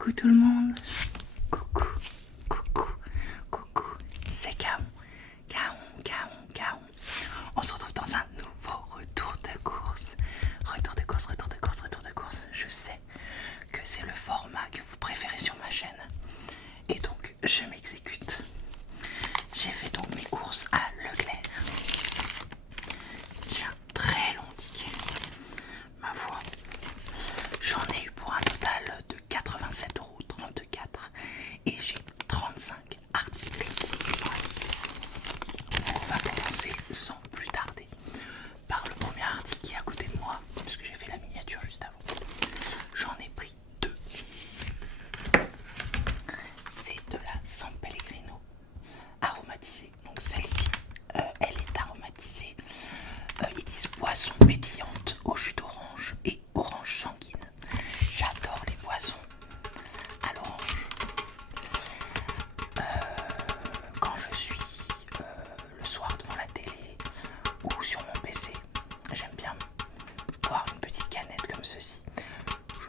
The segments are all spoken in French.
Coucou tout le monde. Coucou, coucou, coucou. C'est Kaon. Kaon. On se retrouve dans un nouveau retour de course. Retour de course. Je sais que c'est le format que vous préférez sur ma chaîne. Et donc, je m'exécute. J'ai fait donc mes courses à Leclerc. J'ai un très long ticket. Ma foi. J'en ai eu pour un total de 87,34 € et j'ai 35 articles. On va commencer sans plus tarder par le premier article qui est à côté de moi, puisque j'ai fait la miniature juste avant. J'en ai pris deux. C'est de la San Pellegrino aromatisée. Donc celle-ci, elle est aromatisée. Ils disent boisson pétillante au jus d'orange et orange sanguine. J'adore les boissons à l'orange. Quand je suis le soir devant la télé ou sur mon PC, j'aime bien boire une petite canette comme ceci.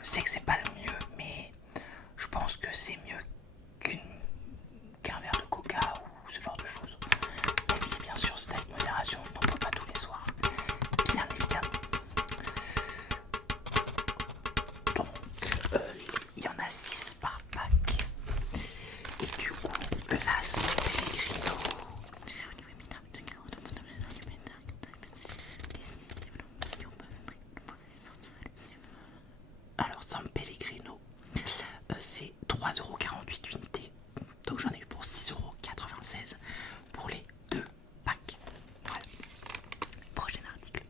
Je sais que c'est pas le mieux, mais je pense que c'est mieux qu'un verre de coca ou ce genre de choses. Même si bien sûr c'est avec modération, je n'en bois pas tous les soirs, bien évidemment. Donc il y en a 6 par pack. Et du coup, la San Pellegrino. Alors San Pellegrino, c'est 3,48 € unités. Donc j'en ai eu pour 6,96 € pour les deux packs. Voilà. Prochain article.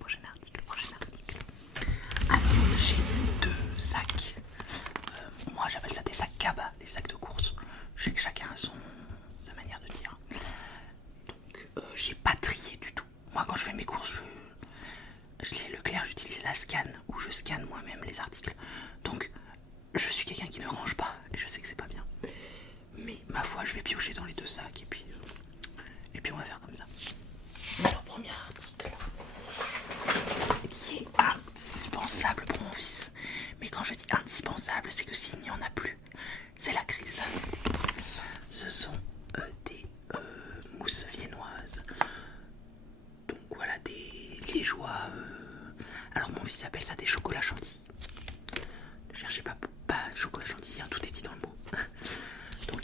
Alors j'ai deux sacs. Moi j'appelle ça des sacs Kaba, les sacs de course. Je sais que chacun a sa manière de dire. Donc j'ai pas trié du tout. Moi quand je fais mes courses, je les Leclerc, j'utilise la scan ou je scanne moi-même les articles. Donc je suis quelqu'un qui ne range pas et je sais que c'est pas bien. Mais ma foi, je vais piocher dans les deux sacs et puis on va faire comme ça. Alors premier article qui est indispensable pour mon fils. Mais quand je dis indispensable, c'est que s'il n'y en a plus, c'est la crise. Ce sont des mousses viennoises. Donc voilà, des liégeois. Alors mon fils appelle ça des chocolats chantilly. Ne cherchez pas chocolat chantilly, hein, tout est dit dans le mot. Donc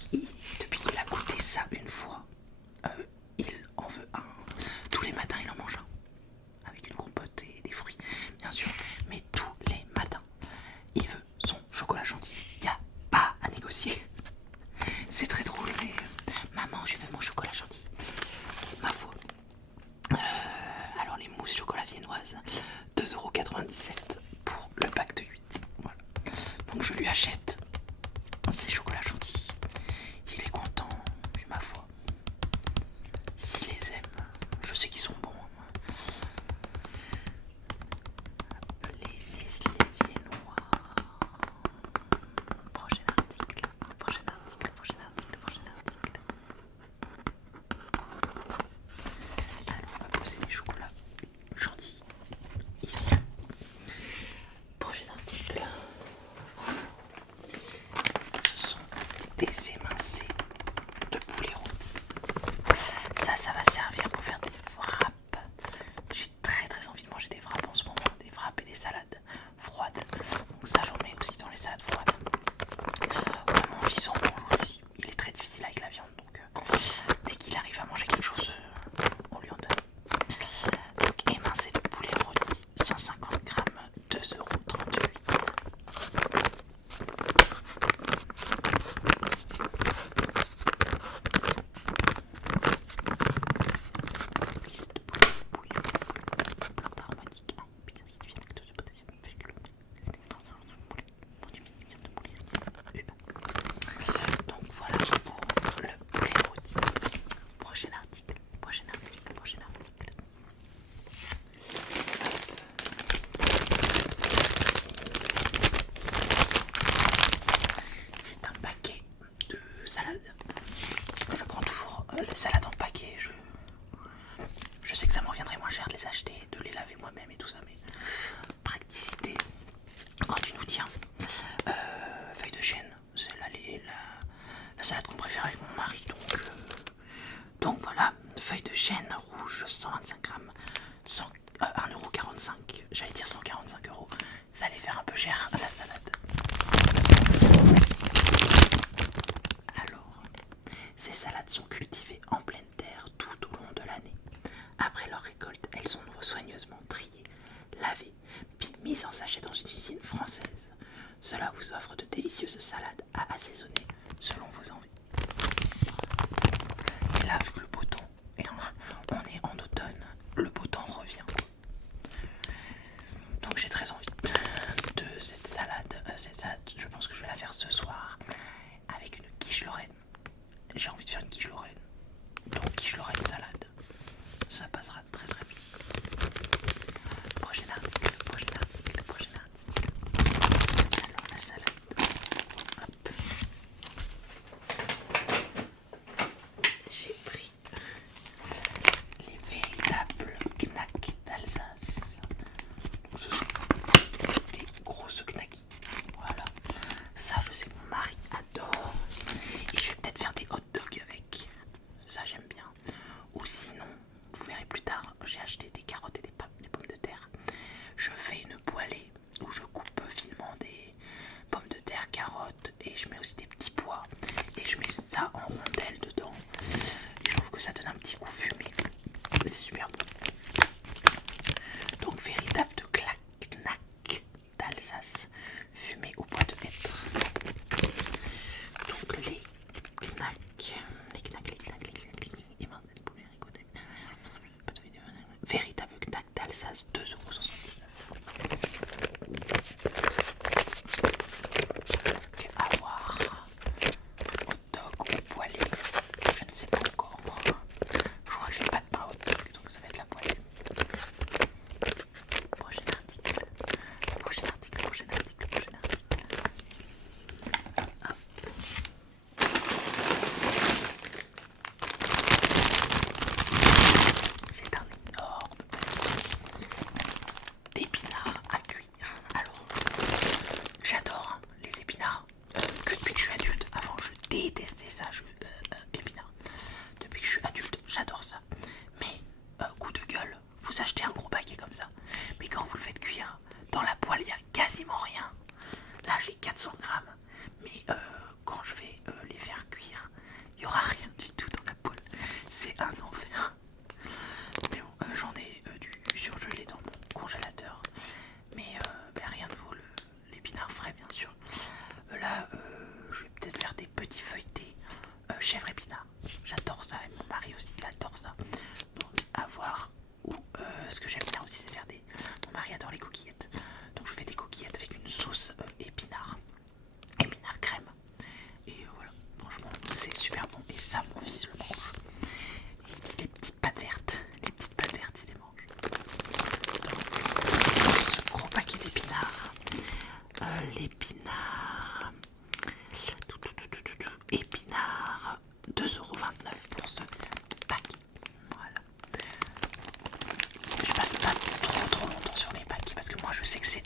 depuis qu'il a goûté ça une fois, il en veut un. Tous les matins il en mange un. Avec une compote et des fruits, bien sûr. Mais tous les matins, il veut son chocolat chantilly. Il n'y a pas à négocier. C'est très drôle, mais maman, je veux mon chocolat chantilly. Ma foi. Alors les mousses chocolat viennoises, 2,97 € pour le pack de 8. Voilà. Donc je lui achète ces chocolats chantilly. Il est content, puis ma foi. S'il les aime, je sais qu'ils sont bons. Les Nestlé viennois. Prochain article. Alors on va poser les chocolats chantilly ici. Prochain article. Ce sont chêne rouge 125 grammes, 1,45 €. J'allais dire 145 €. Ça allait faire un peu cher à la salade. Alors, ces salades sont cultivées en pleine terre tout au long de l'année. Après leur récolte, elles sont soigneusement triées, lavées, puis mises en sachet dans une usine française. Cela vous offre de délicieuses salades à assaisonner selon vos envies. Et là, vu que le beau temps, on est en automne, le beau temps revient. Donc j'ai très envie de cette salade. Cette salade, je pense que je vais la faire ce soir avec une quiche Lorraine. J'ai envie de faire une quiche Lorraine. Donc quiche Lorraine salade. Ça passera très très bien. Prochain article. Alors la salade. Hop. J'ai pris les véritables knacks d'Alsace. Donc ce sont des grosses knackis. Voilà. Ça je sais que mon mari adore. Et je vais peut-être faire des hot dogs avec. Ça j'aime bien. Ou sinon, vous verrez plus tard, j'ai acheté des carottes et des pommes de terre. Je fais une poêlée où je coupe finement des pommes de terre, carottes et je mets aussi des petits pois. Et je mets ça en rondelles dedans. Et je trouve que ça donne un petit goût fumé. C'est super bon. Donc véritable de knack d'Alsace, fumé au bois de hêtre. Donc les knacks, véritable knack d'Alsace, 2,79 €. À voir. Hot dog ou poêlée, je ne sais pas encore. Je crois que j'ai pas de pain hot dog, donc ça va être la poêlée. Prochain article. C'est un énorme d'épinards à cuire. Alors, j'adore les épinards que depuis que je suis adulte. Avant, je détestais ça, épinards. Depuis que je suis adulte, j'adore ça. Mais, coup de gueule, vous achetez un gros paquet comme ça. Mais quand vous le faites cuire, dans la poêle, il n'y a quasiment rien. Là, j'ai 400 grammes. Mais quand je vais les faire cuire, il n'y aura rien du tout dans la poêle. C'est un enfer. Mais bon, j'en ai du surgelé dans mon congélateur. Mais rien ne vaut l'épinard frais, bien sûr. Là, je vais peut-être faire des petits feuilletés chèvre épinard. J'adore ça, et mon mari aussi, il adore ça. Donc, à voir. Ou ce que j'aime bien aussi, c'est faire des... Mon mari adore les coquillettes. Donc, je fais des coquillettes avec une sauce épinard crème. Et voilà, franchement, c'est super bon. Et ça, mon fils le mange. Et il dit les petites pâtes vertes, il les mange. Donc, ce gros paquet d'épinards. L'épinard. Épinard, 2,29 € pour ce paquet. Voilà. Je passe pas trop longtemps sur les paquets parce que moi je sais que c'est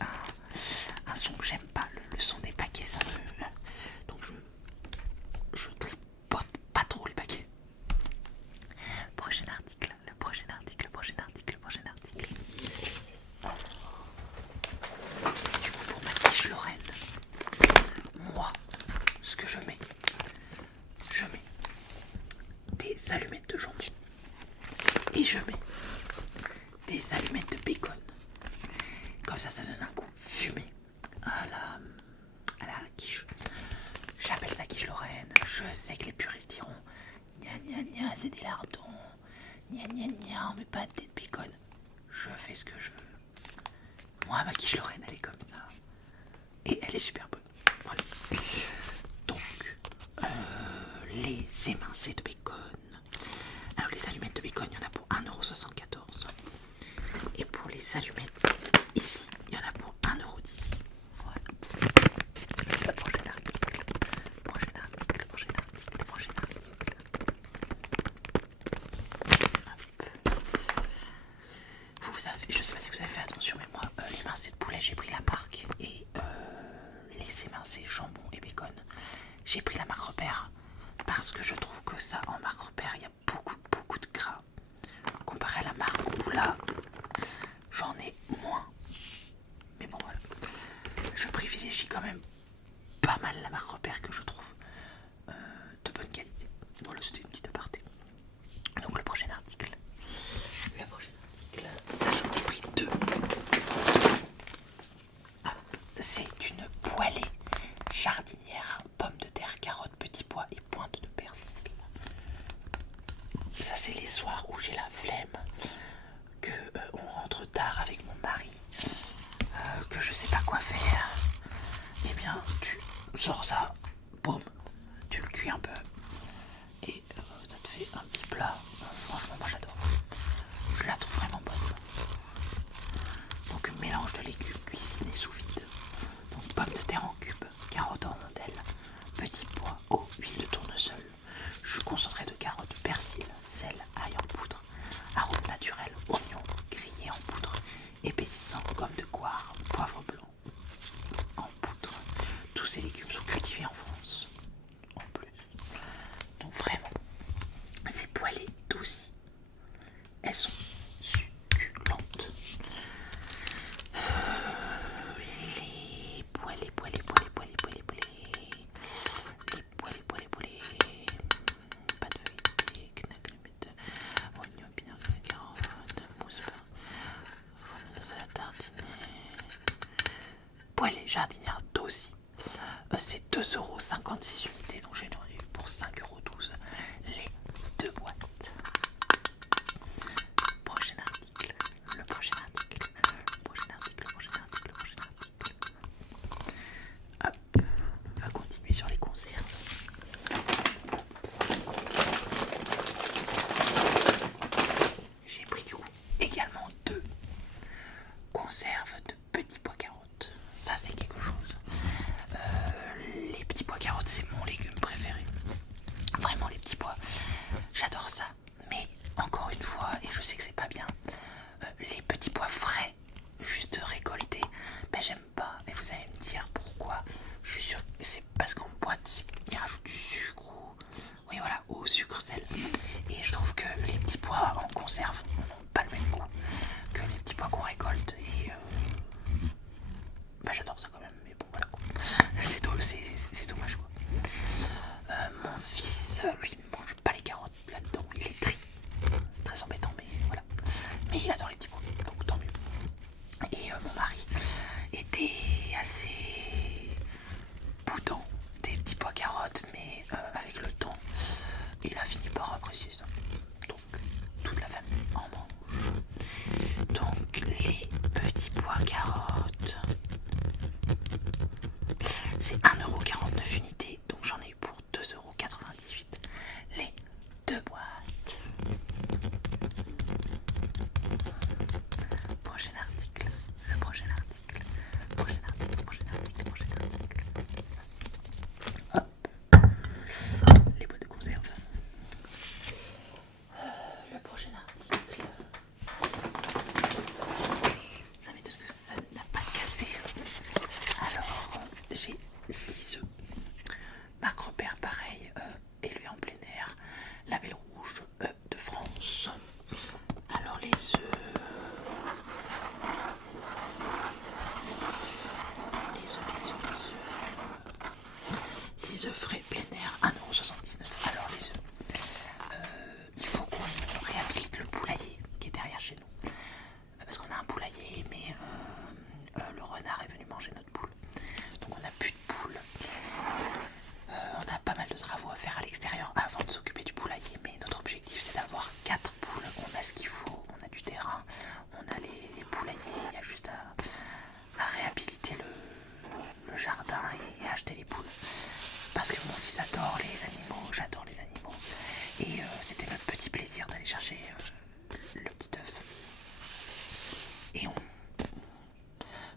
un son que j'aime pas. Le son des paquets, ça me... Donc je tripote pas trop les paquets. Prochain article. Du coup, pour ma quiche Lorraine, moi, ce que je mets des allumettes de jambon et je mets des allumettes de bacon. Comme ça donne un goût fumé à la quiche. J'appelle ça quiche Lorraine. Je sais que les puristes diront gna gna gna, c'est des lardons. Gna gna gna, on met pas de bacon. Je fais ce que je veux. Moi, ma quiche Lorraine, elle est comme ça. Et elle est super bonne. Voilà. Donc, les émincés de bacon. Alors, les allumettes de bacon, il y en a pour 1,74 €. Et pour les allumettes, ici, il y en a pour 1,10 €. Voilà. Le prochain article. Vous avez, je sais pas si vous avez fait attention, mais moi, les émincés de poulet, j'ai pris la marque. Et les émincés jambon et bacon, j'ai pris la marque Repère. Parce que je trouve que ça, en marque Repère, il y a beaucoup de gras. comparé à la marque où là j'en ai moins. Mais bon voilà. Je privilégie quand même pas mal la marque Repère que je trouve de bonne qualité. Voilà, c'était une petite aparté. Donc le prochain article. Ça j'en ai pris deux. C'est une poêlée jardinière, pommes de terre, carottes, petits pois et pointe de persil. Ça c'est les soirs où j'ai la flemme, que on rentre tard avec mon mari, que je sais pas quoi faire. Eh bien tu sors ça, boum, tu le cuis un peu et ça te fait un petit plat. Franchement moi j'adore. Je la trouve vraiment bonne. Donc mélange de légumes cuisinés sous vide. Donc pommes de terre en cubes, carottes en rondelles, petits pois, eau, huile de tournesol, jus concentré de carottes, persil, sel, ail en poudre, arôme naturel, oignon grillé en poudre, épaississant, gomme de goire, poivre blanc en poudre. Tous ces légumes sont cultivés en France. En plus. Donc vraiment, ces poêlées d'aussi, elles sont succulentes. Les poêlées, pas de feuilleté, knack, oignon, pinard, carotte, mousse, tartiner. Poêlée jardinière d'aussi. C'est 2,56 € unités, donc j'ai eu pour 5,12 € les deux boîtes. Prochain article, le prochain article. Hop, on va continuer sur les conserves. J'ai pris du coup également deux conserves de petits pois carottes. Ça c'est quelque chose. Les petits pois carottes c'est mon légume préféré. Vraiment les petits pois, j'adore ça. Mais encore une fois, et je sais que c'est pas bien, les petits pois frais, juste récoltés, ben j'aime pas. Et vous allez me dire pourquoi. Je suis sûr que c'est parce qu'en boîte ils rajoutent du sucre ou oui voilà, ou sucre sel. Et je trouve que les petits pois en conserve n'ont pas le même goût que les petits pois qu'on récolte. Et ben j'adore ça quand même. Mais bon voilà quoi. C'est dommage quoi. Mon fils, lui, ne mange pas les carottes là-dedans. Il les trie. C'est très embêtant, mais voilà. Mais il adore les petits pois, donc tant mieux. Et mon mari était assez boudin des petits pois carottes, mais avec le temps, il a fini par apprécier ça. Donc toute la famille en mange. Donc les petits pois carottes, c'est 1,49 € unité, donc j'en ai eu pour 2,98 € les deux boîtes. Prochain article, le prochain article. Hop, les boîtes de conserve. Le prochain article. Ça m'étonne que ça n'a pas cassé. Alors, j'ai 6 œufs. Marque Repère, pareil, élevé en plein air. Label rouge de France. Alors, les œufs. 6 œufs frais plein air, 1,79 €. Alors, les œufs. Il faut qu'on réhabilite le poulailler qui est derrière chez nous. Parce qu'on a un poulailler, mais le renard est venu manger notre poule. Donc on n'a plus de poule. On a pas mal de travaux à faire à l'extérieur avant de s'occuper du poulailler, mais notre objectif c'est d'avoir 4 poules. On a ce qu'il faut, on a du terrain, on a les poulaillers, il y a juste à réhabiliter le jardin et acheter les poules. Parce que mon fils adore les animaux, j'adore les animaux. Et c'était notre petit plaisir d'aller chercher le petit œuf. Et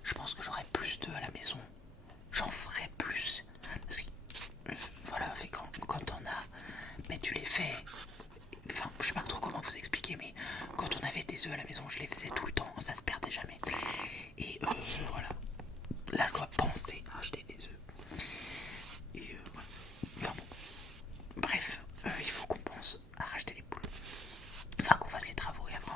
je pense que j'aurai plus d'œufs à la maison. J'en ferai plus. Parce que, voilà, quand on a. Mais tu les fais. Enfin, je sais pas trop comment vous expliquer, mais quand on avait des œufs à la maison, je les faisais tout le temps, ça se perdait jamais. Et voilà. Là, je dois penser à acheter des œufs. Et voilà. Enfin bon. Bref, il faut qu'on pense à racheter les poules. Enfin, qu'on fasse les travaux et après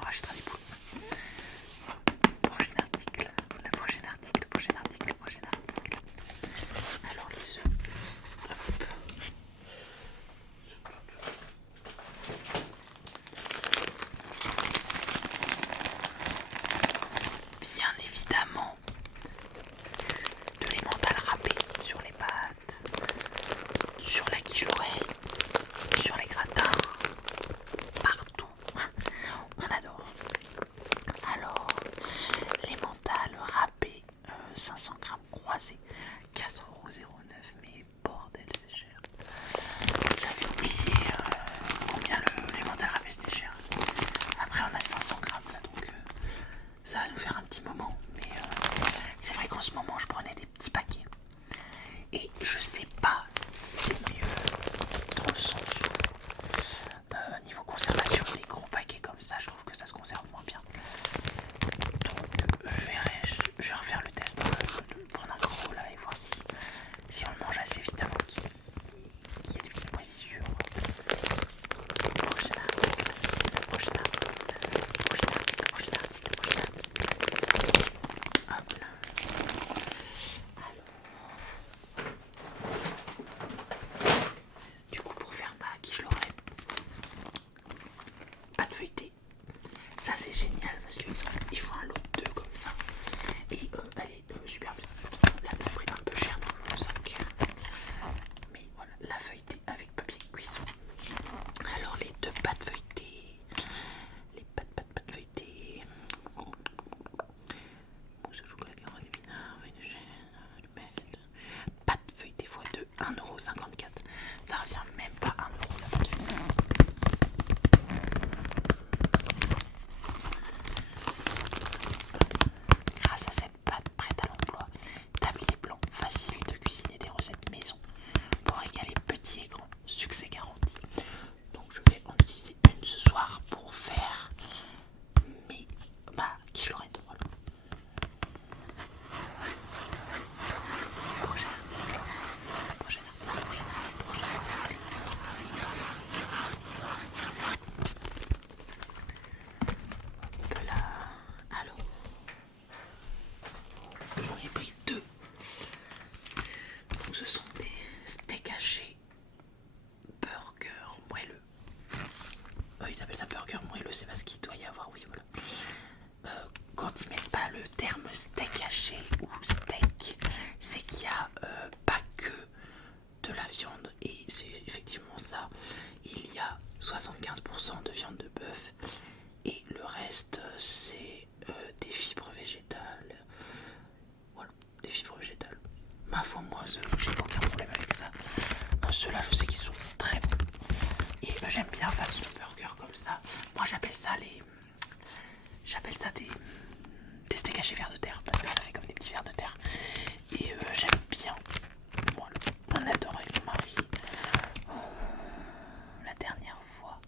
viande, et c'est effectivement ça. Il y a 75% de viande de bœuf et le reste c'est des fibres végétales. Voilà, des fibres végétales. Ma foi, moi, j'ai aucun problème avec ça. Ceux-là, je sais qu'ils sont très bons. Et j'aime bien façon burger comme ça. Moi, j'appelle ça des steaks hachés vers de terre, parce que ça fait comme des petits vers de terre. Et j'aime bien. Voilà. On adore avec mon mari. La dernière fois,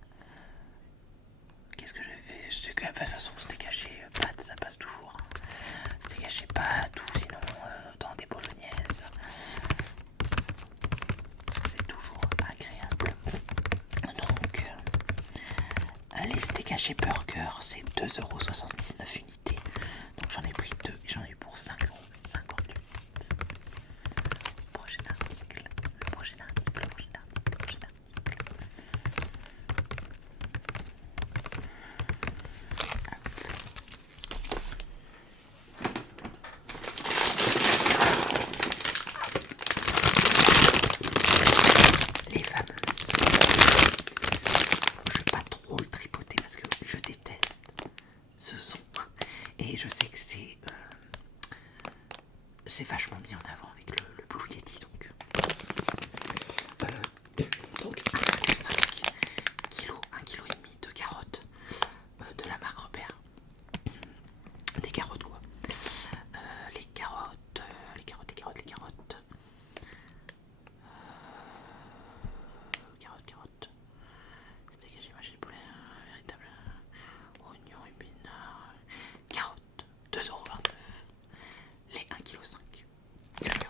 qu'est-ce que j'avais fait? C'est que de toute façon, steak haché pâtes, ça passe toujours. Steak haché pâtes, ou sinon dans des bolognaises. C'est toujours agréable. Donc, les steaks hachés burger, c'est 2,79€ unité. Donc j'en ai pris 2 et j'en ai eu pour 5,58€. Prochain article. Les fameuses. Je vais pas trop le tripoter parce que je déteste ce son. Et je sais que c'est vachement mis en avant avec le Blue Yeti. Donc 1,5 kg, 1,5 kg de carottes de la marque Repère. Des carottes quoi. Les carottes. Carottes. C'est dégagé, mâché de poulet, véritable. Oignons, épinards. Carottes, 2,29€. Les 1,5 kg.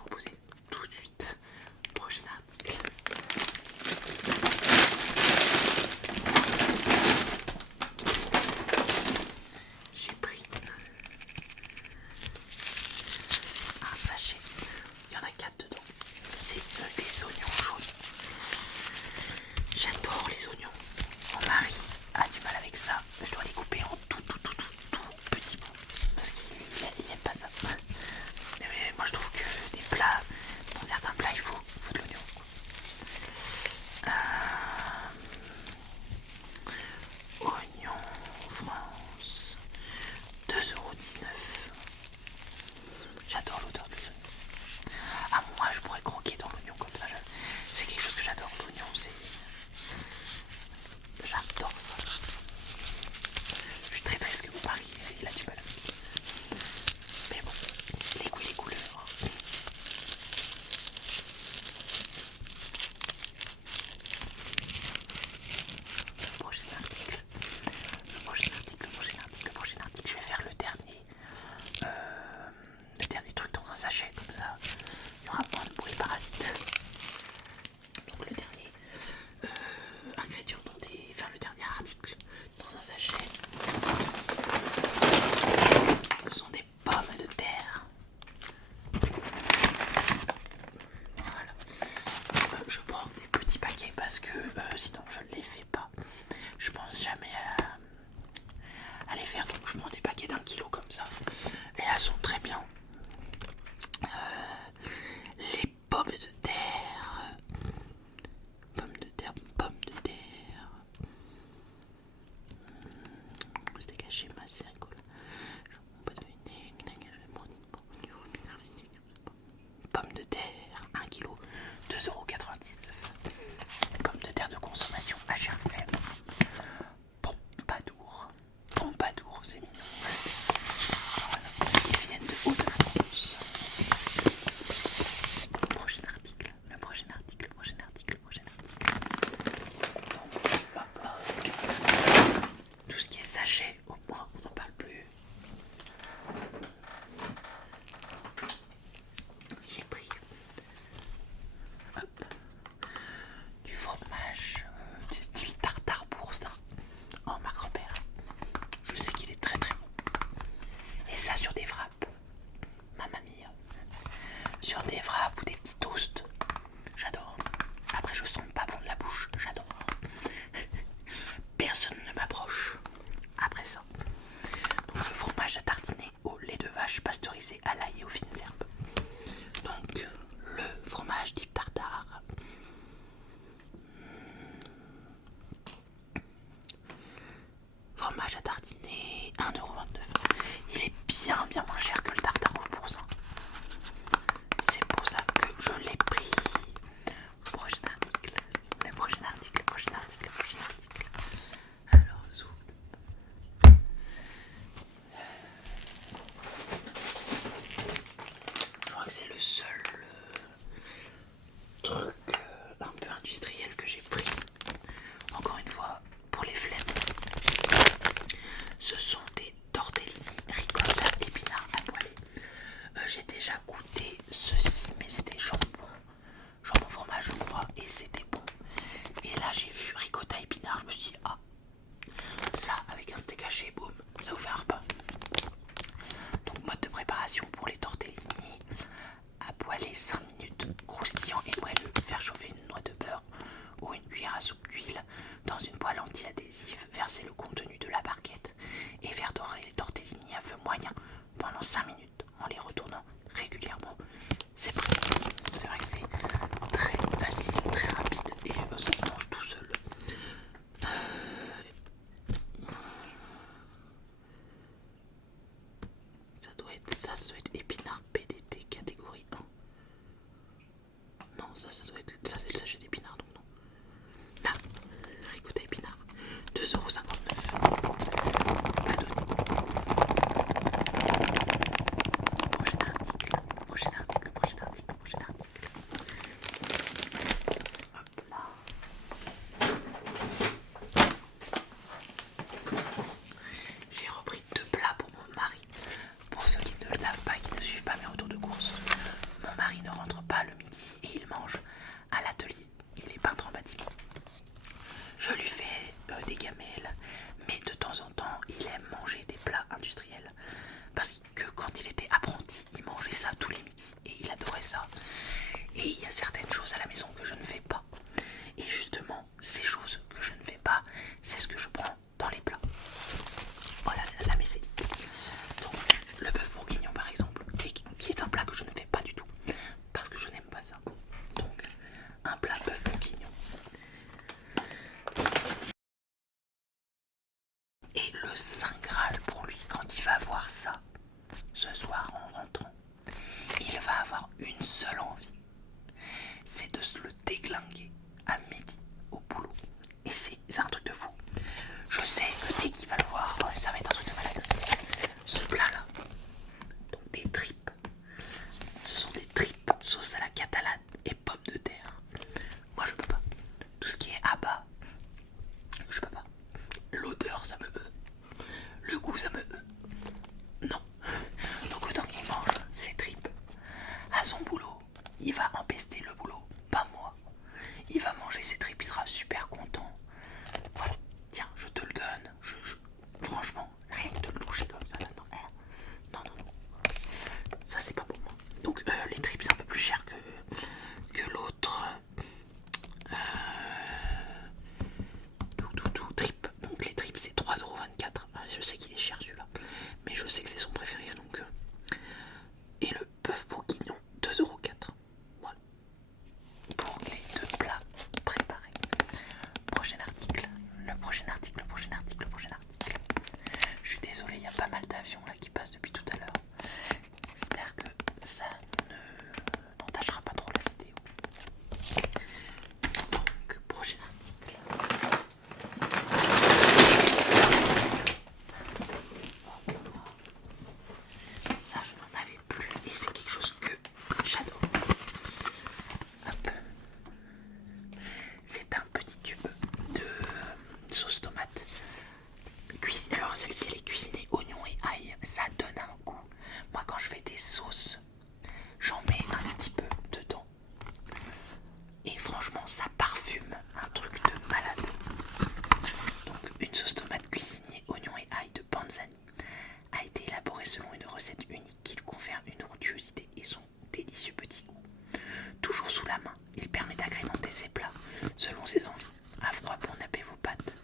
selon ses envies. À froid pour napper vos pâtes,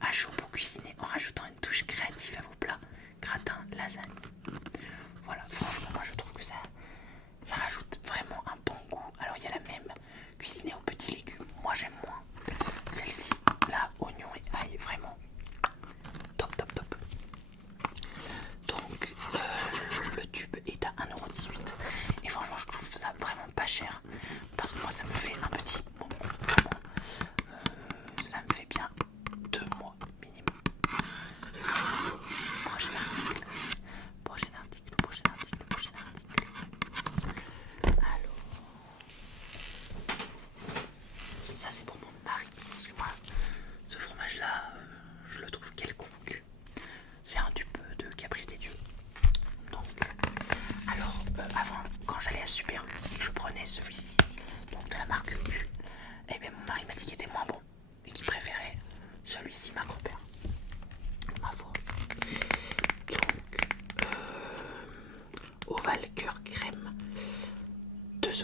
à chaud pour cuisiner en rajoutant une touche créative à vos plats, gratin, lasagne. Voilà, franchement moi je trouve que ça rajoute vraiment un bon goût. Alors il y a la même cuisinée aux petits légumes, moi j'aime moins. Celle-ci, là, oignon et ail, vraiment top top top. Donc le tube est à 1,18 € et franchement je trouve ça vraiment pas cher parce que moi ça me fait un petit moment, vraiment, ça me fait bien 2 mois minimum. Prochain article, prochain article, prochain article, prochain article. Alors, ça c'est pour mon mari parce que moi ce fromage là je le trouve quelconque. C'est un dupe de Caprice des Dieux. Donc, alors, avant, quand j'allais à Super U, je prenais celui-ci, donc de la marque U. Et bien mon mari m'a dit qu'il était moins bon et qu'il préférait celui-ci, Marc Robert. Ma foi. Donc, ovale cœur crème, 2,29 €.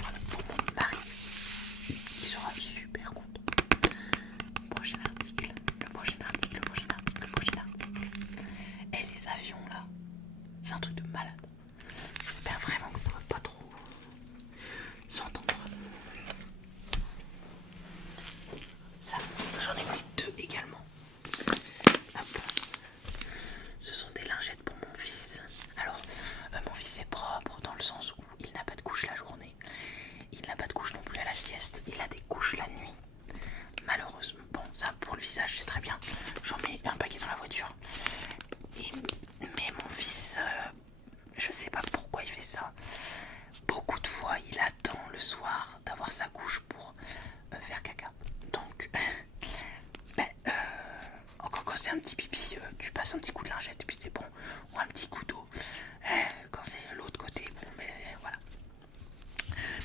Voilà, pour mon mari, qui sera super content. Prochain article, le prochain article, le prochain article, le prochain article. Et les avions là, c'est un truc de malade. J'espère vraiment que ça va pas trop s'entendre. Ça, j'en ai pris 2 également. Hop. Ce sont des lingettes pour mon fils. Alors, mon fils est propre dans le sens où il n'a pas de couche la journée. Il n'a pas de couche non plus à la sieste. Il a des couches la nuit. Malheureusement, bon, ça pour le visage c'est très bien. J'en mets un paquet dans la voiture. Mais mon fils, je sais pas pourquoi il fait ça. Beaucoup de fois, il attend le soir d'avoir sa couche pour faire caca. Donc, encore quand c'est un petit pipi, tu passes un petit coup de lingette et puis c'est bon. Ou un petit coup d'eau. Quand c'est l'autre côté, bon, mais voilà.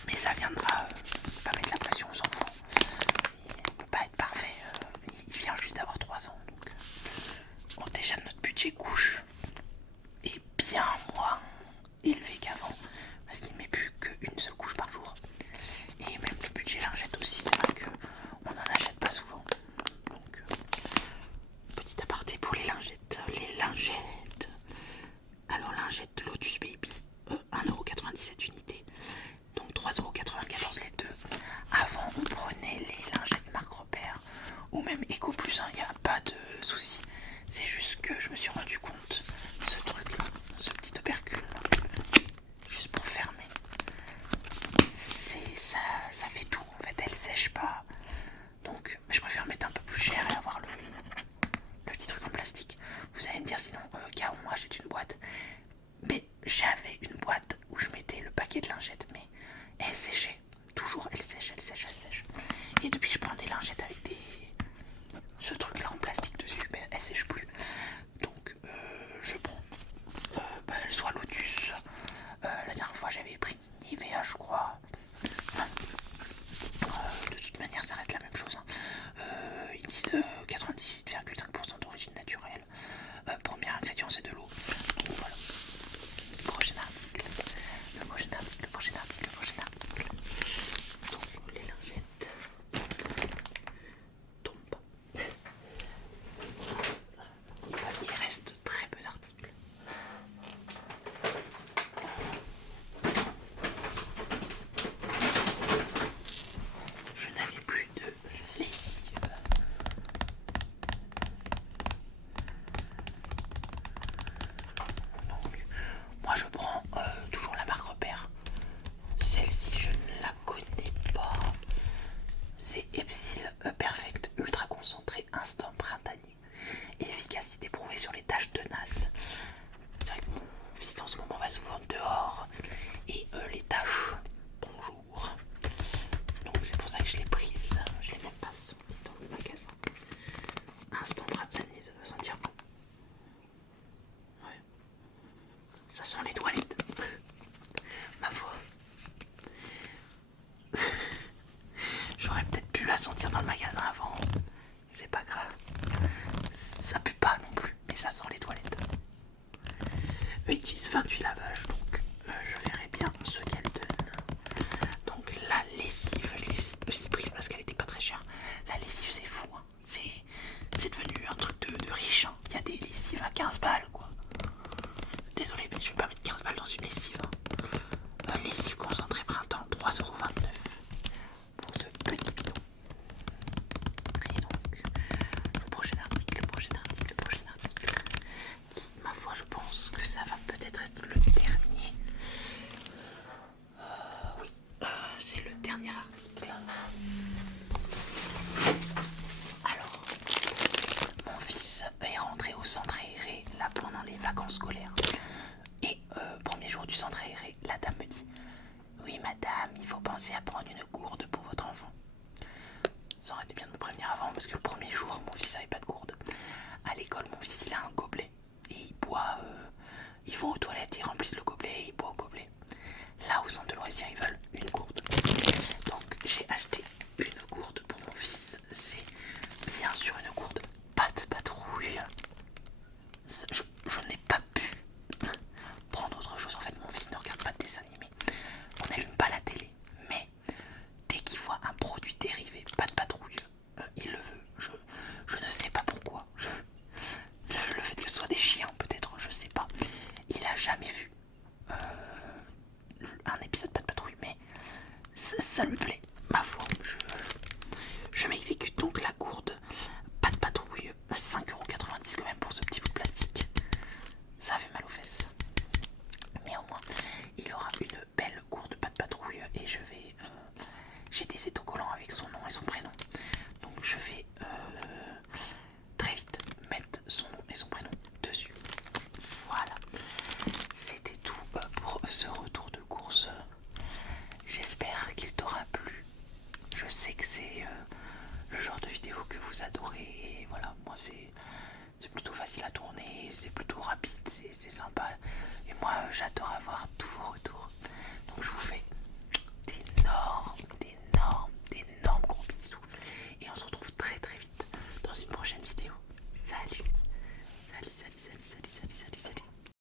Mais ça viendra. Pas mettre la pression aux enfants. Il peut pas être parfait. Il vient juste d'avoir 3 ans. Donc, bon, déjà notre budget couche est bien moins élevé qu'avant parce qu'il ne met plus qu'une seule couche par jour. Et même le budget lingette aussi, c'est vrai qu'on n'en achète pas souvent. Donc, petit aparté pour les lingettes. Les lingettes. Alors, lingettes Lotus Baby, 1,97 € unité. Donc 3,94 € les deux. Avant, on prenait les lingettes Marc Robert ou même Eco Plus, il n'y a pas de souci. C'est juste que je me suis rendu compte, ce truc là, ce petit opercule là, juste pour fermer, ça fait tout en fait, elle sèche pas. Donc je préfère mettre un peu plus cher et avoir le petit truc en plastique. Vous allez me dire sinon, car on achète une boîte. Mais j'avais une boîte où je mettais le paquet de lingettes, mais elle séchait. Toujours, elle sèche, elle sèche, elle sèche. Et depuis, je prends des lingettes avec ce truc là en plastique dessus, mais elle sèche plus. Donc, je prends soit Lotus. La dernière fois, j'avais pris Nivea, je crois. De toute manière, ça reste la même chose. Ils disent 98,5% d'origine naturelle. Premier ingrédient, c'est de l'eau. Donc voilà. Prochain article. Le prochain article, le prochain article, le prochain article. Donc les lingettes tombent pas. Il reste très peu d'articles. Je n'avais plus de lessive. Donc, moi je prends toujours la marque Repère. Celle-ci, je ne la connais pas. C'est Epsil Perfect Ultra Concentré Instant Printanier. Efficacité prouvée sur les taches de nasse. C'est vrai que mon fils en ce moment va souvent dehors. Et les taches, bonjour. Donc c'est pour ça que je l'ai prise. Je l'ai même pas sentie dans le magasin. Instant Printanier, ça va sentir bon. Ouais. Ça sent les toilettes. Ma foi. J'aurais peut-être pu la sentir dans le magasin avant. C'est pas grave. Ça pue pas non plus, mais ça sent les toilettes. Eux utilisent 28 lavages, donc je verrai bien ce qu'elle donne. Donc la lessive, dernier article. Alors, mon fils est rentré au centre aéré là pendant les vacances scolaires. Et premier jour du centre aéré, la dame me dit: oui madame, il faut penser à prendre une gourde pour votre enfant. Ça aurait été bien de me prévenir avant parce que le premier jour, mon fils n'avait pas de gourde. À l'école, mon fils il a un gobelet et il boit. Ils vont aux toilettes, ils remplissent le gobelet et ils boivent au gobelet. Là, au centre de loisirs, ils veulent une gourde. Donc, j'ai acheté une gourde pour mon fils. C'est bien sûr une gourde Pat' Patrouille. Je n'ai pas pu prendre autre chose. En fait, mon fils ne regarde pas de dessin animé. On n'allume pas la télé. Mais dès qu'il voit un produit dérivé Pat' Patrouille, il le veut. Je ne sais pas pourquoi. Le fait que ce soit des chiens, peut-être, je sais pas. Il a jamais vu un épisode Pat' Patrouille, mais ça lui plaît, ma foi. Je m'exécute donc la gourde Pat' Patrouille, 5,90€ quand même pour ce petit bout de plastique. Ça fait mal aux fesses. Mais au moins, il aura une belle gourde Pat' Patrouille et je vais... j'ai des autocollants avec son nom et son prénom. Donc je vais très vite mettre son nom et son prénom dessus. Voilà. C'était tout pour ce retour de course. J'espère qu'il t'aura plu. Je sais que c'est le genre de vidéo que vous adorez. Et voilà, moi c'est plutôt facile à tourner, c'est plutôt rapide, c'est sympa. Et moi j'adore avoir tous vos retours.